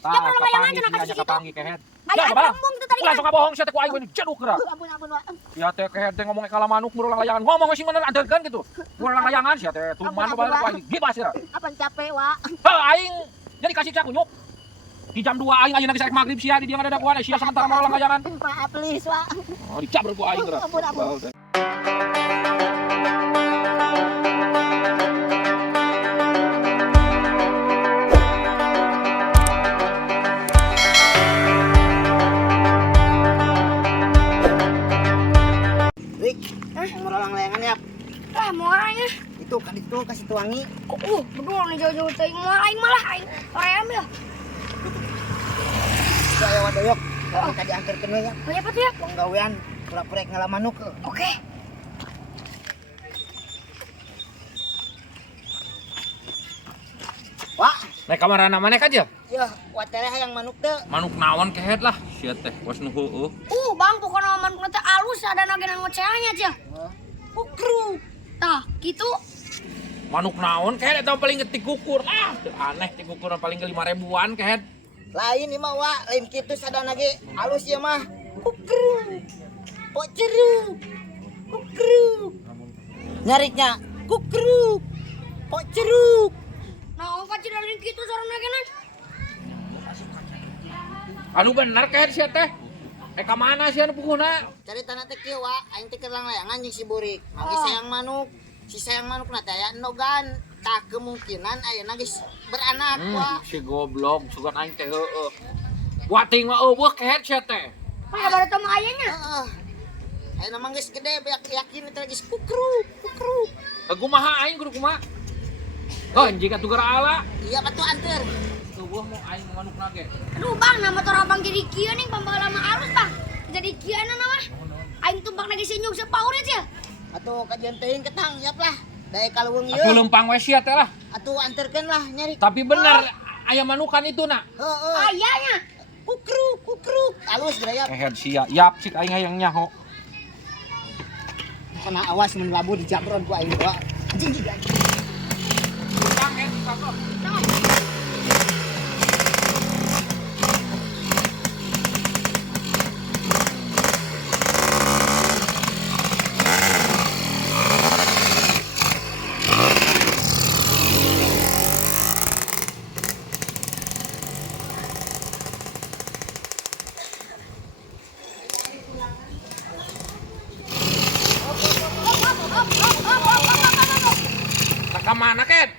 Ya perlu layangan aja nak kasih situ. Kapangi kehet. Ayo ngomong itu tadi. Langsung kabohong sia teh ku aing we ceduk geura. Ampun Wak. Ya teh kehet teh ngomong kalah manuk murulang layangan. Ngomong sih bener anterkeun gitu. Murulang layangan sia teh tuman balik ku aing gibas ya. Apaan capek Wak? Heuh aing jadi kasih cak kunyuk. Di jam 2 aing ayeuna geus rek magrib sia di dieu ngadakuan sia sementara murulang layangan. Maaf please Wak. Oh dicabur ku aing geura. Ampun. Orang layangan ya. Mau aja. Itu kan itu kasih tuangi. Berdua nih jauh-jauh tadi mau aing malah aing. Koream ya. Saya wadoyok. Kalau tadi angkerkeun we ya. Oh ya betul ya. Wong gawean pura-pura ngalamanuk. Oke. Wah, Nek kamarana maneh aja. ya watere hayang manuk teh. Manuk naon kehet lah sia teh was nu heueuh. Bang pokoknya manuk nanti alus ada nagenan ngocehannya aja. Kukru. Tah, gitu. Manuk naon kehet eta paling getik kukur. Teu aneh ti kukur paling ke 5.000-an kehet. Lain ieu mah wa, lain kitu sadana ge alus ieu mah. Kukru. Pok ceruk. Kukru. Nyariknya kukru. Pok ceruk. Nah, pacir dari gitu sareng nagenan. Anu bener kehet sia teh. Ka mana sia nu puguhna? Cari tanah teh kieu wa, aing teh keur layangan jeung si Burik. Mangge sayang manuk. Si sayang manuk na teh aya endogan. Tak kemungkinan ayeuna geus beranak wa. Si goblok sugan aing teh heueuh. Wating mah eueuh kehet sia teh. Pada baru temu ayahnya. Heeh. Ayeuna mah geus gede yakin teh geus kukruk. Kumaha aing kudu kumaha? Oh, anjing atuh geura ala. Iya batu anter. Eueuh mau aing manuk lage. Aduh bang, nama tora bang jadi kieu nih pambaheula mah alus bang. Jadi kieu na mah. Aing tumpang lagi senyum sepaur aja. Atuh kajian teuing ketang yap lah. Dae kaleuweung ieu. Atuh lempang we sia teh lah. Atuh anterkeun lah nyari. Tapi bener aya manukan itu na. Heeh. Ayahnya. Kukruk. Alus geura yap. Kehet sia. Yap cik aing hayang nyaho. Kana awas mun labu dijabron ku aing wa. Anjing giga. Bang, kok. Ka mana ket?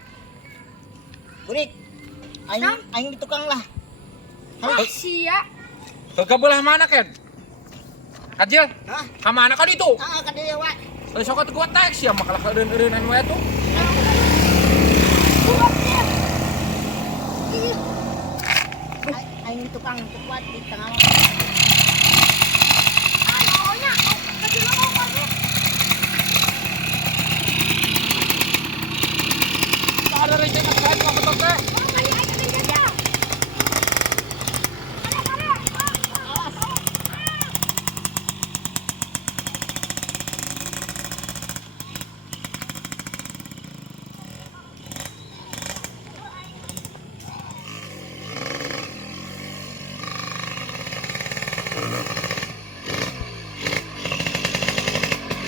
Burik. Aing di tukang lah. Sia. Ke belah mana ket? Kajil, Hah? ka mana ka ditu? Ka dieu wa. Sok atuh gua teks sia makalah eureun-eureunan we tuh. Aing di tukang teu kuat di tengah. Ayonya. Kecil mau pergi. Ada rencana saya cuma betul teh.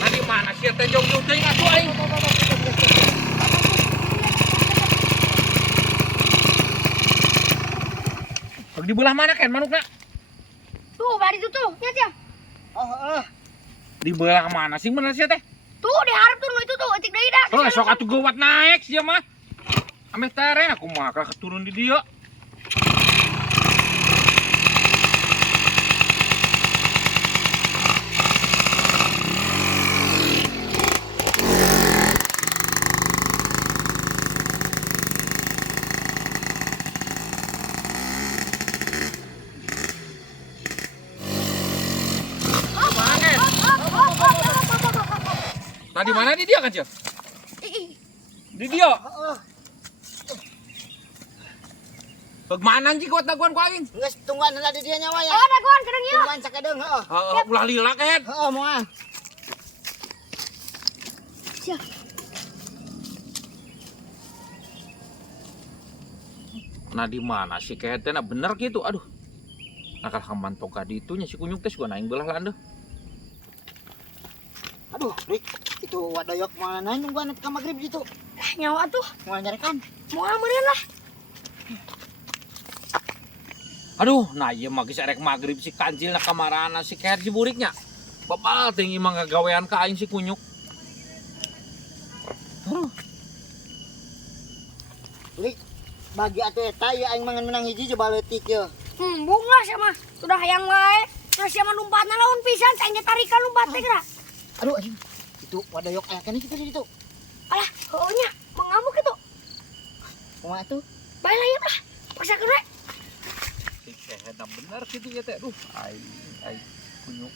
Tadi mana sih teh jauh-jauh teh atuh aing. Di belah mana kan manukna? Tuh, bari itu tuh. Lihat ya. Di belah mana sih bener sih teh? Tuh, di harap tuh itu tuh, etik deui dah. Oh, sok atuh geuwat naik sia mah. Ameh tare aku mah ka keturun di dieu. Nah, di mana di dia kan, Cil? Di dia. Heeh. Bagaimana anjing kuat daguan ku aing? Geus tungguan heula di dieu nya wa ya. Oh, daguan kadang ieu. Tungguan sakedeung heeh. Ulah lila kan? Heeh moal. Siap. Nah di mana si kehet teh nah bener gitu. Aduh. Nakal kamanto kadi itunya si kunyuk teh suka naing belah lande. Aduh, Rik, itu wadoyok mana nunggu anak ka magrib gitu. Lah nyawa tuh. Mau nyarikan. Mau amurin lah. Aduh, nah iya mah geus erek magrib si kancil na kamarana si kehet si buriknya. Bapal tinggi mah ngagawean ka aing si kunyuk. Rik, bagi atuh eta ya aing mangan menang hiji coba leutik ye. Bunga sama sudah hayang wae. Terus sama lompatna lawan pisan tanya tarikan lompat teh geura. Aduh, anjing. Itu wadoyok aya kana kitu di ditu. Alah, heunya mengamuk itu. Kumaha atuh? Bae layep lah. Paksakeun we. Si kehet na bener gitu ya teh. Duh, ai kunyuk.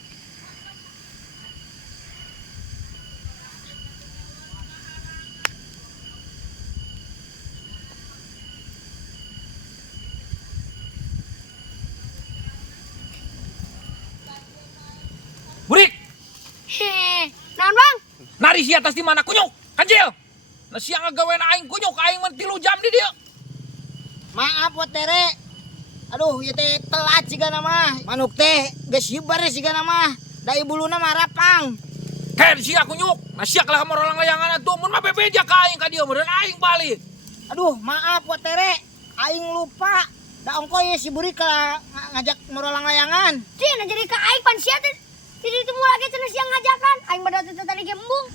Burik, Heh, naon Bang? nari si atas di mana kunyuk? Kancil. Nah siang ngagawean aing kunyuk, aing mah 3 jam di dia. Maaf wa tere. Aduh, ieu teh telat sigana mah. Manuk teh geus hibar sigana mah. Da ibuluna mah rapang. Ken sia kunyuk. Nah sia kalah moralang layangan atuh mun mah bebeja ka aing ka dieu meureun aing balik. Aduh, maaf wa tere. Aing lupa. Da ongko ye si Buri ka ngajak merolang layangan. Cina jadi ka aing pan sia teh. Jadi temu lagi cenah siang ngajakan. Aing bada teh tadi gembung.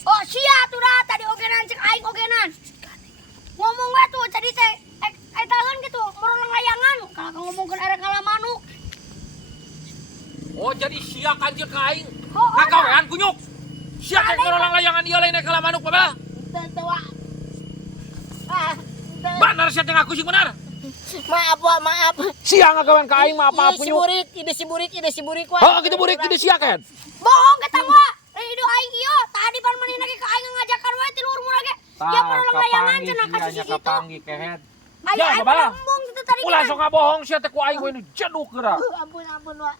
Oh sia tuh dah tadi ogenan cek aing ogenan. Ngomong we tuh tadi teh tahan gitu merolang layangan. Kalau ngomongkeun erek kala manuk. Oh jadi sia kancil ka aing. Oh, Ngagawean kunyuk. Sia teh ngorolang layangan ieu lain ka manuk bae. Teu wa. Ah, Bener sia teh ngaku sing bener. maaf wa, maaf. Sia ngagawean ka aing mah apa Ide si kunyuk. Burik, ide si Burik wa. Oh gitu burik gitu sia Ken. Bohong kita mah. Itu aing ieu tadi pan manehna ge ka aing ngajakan we ti luhur murah ge. Ya merolang layangan cenah kasih si kitu. Kapanggih kehet. Ayo Ya, aing babalah. ngomong gitu tadi. Ulah sok ngabohong sia teh ku aing we nu jeduk geura. Ampun wa.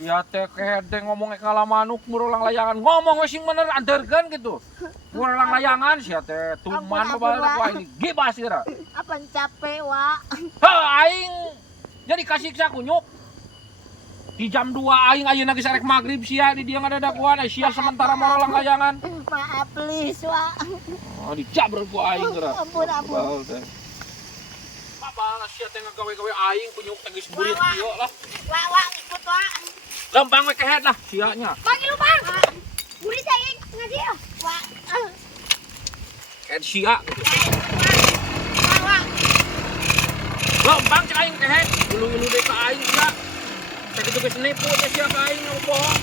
Ya teh kehet teh ngomong kala manuk murolang layangan. Ngomong we sing bener anterkeun gitu. Murolang layangan sia teh tuman Ampun, bae Wak. ku aing gibas geura. Apaan capek wa. Heuh aing jadi kasiksa kunyuk. Di jam 2 aing ayeuna geus arek magrib sia di dieu ngadaguan sia sementara murolang layangan. Maaf please wa. Oh dijabrol ku aing geura. Ampun. Apa sia teh ngagawe-gawe aing kunyuk teh geus burit Wak. ieu lah. Wa ikut wa. Gampang we kehet lah sianya. Bagi lu Bang. Buri teh aing ngaji ya. Wa. Kehet sia. Wa. Gampang cek aing kehet. Ulu-ulu deui ka aing sia. Teh kitu geus nipu teh sia ka aing bohong.